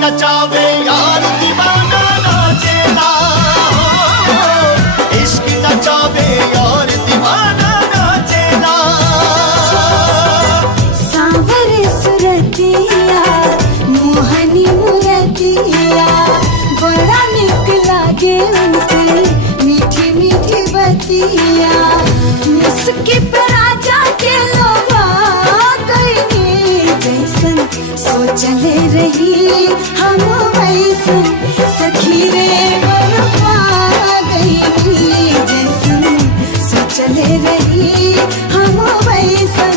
नचावे यार दीवाना नाचेला, इश्क नचावे यार दीवाना नाचेला। सांवर सुरतिया मोहनी मुरतिया बड़ा निक लागे उनके मीठी मीठी बतिया। मुस्की पे राजा के लोभा गईनी जैसन सोचले रही हम वैसन सखी रे बरपा गईनी जैसन सोचले रही हम वैसन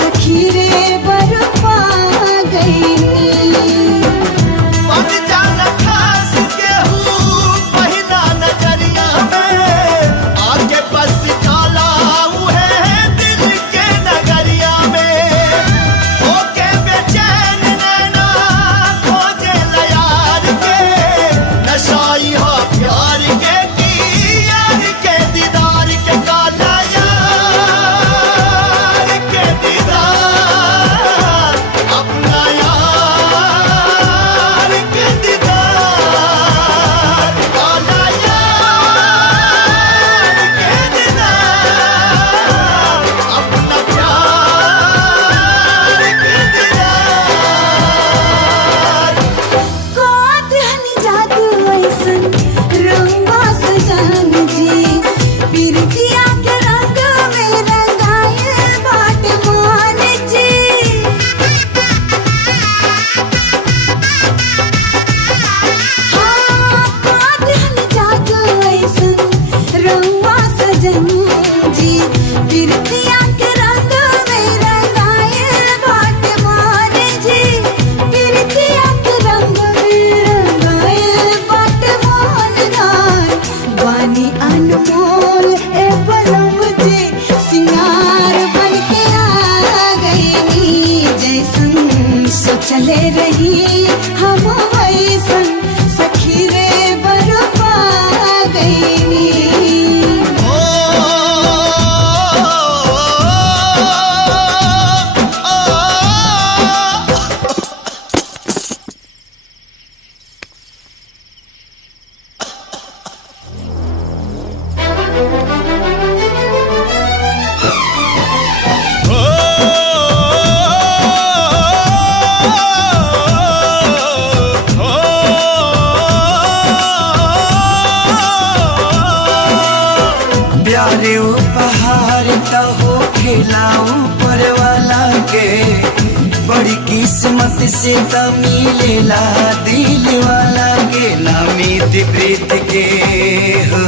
सखी रे बरपा गईनी। बन जाना खास केहू पहिला नजरिया में, आके बस जाला उहे दिल के नगरिया में। होके बेचैन नैना खोजे यार के, नशाई हो प्यार के की यार के दीदार के काला यार के दीदार, अपना यार के दीदार, काला यार के दीदार, अपना प्यार के दीदार। कोतहनी जादू ऐसन रंगवा सजन जी, पिरतिया के रंग में रंगाए बाट मान जी। हाँ, कोतहनी जादू ऐसन रंगवा सजन जी, पिरतिया के रंग में रंगाए बाट मान जी। पिरतिया के रंग में रंगाए बाट मान गान, वानी अनमोल ए पलम जी सिंगार बन के आ गईनी जैसन सोचले रही हम वैसन सखी रे बरपा गईनी। प्यारे उपहार तो हो खिलाऊं पर वाला के, बड़ी किस्मत से तो मिलेला दिल वाला के, ना मीत प्रीत के हो।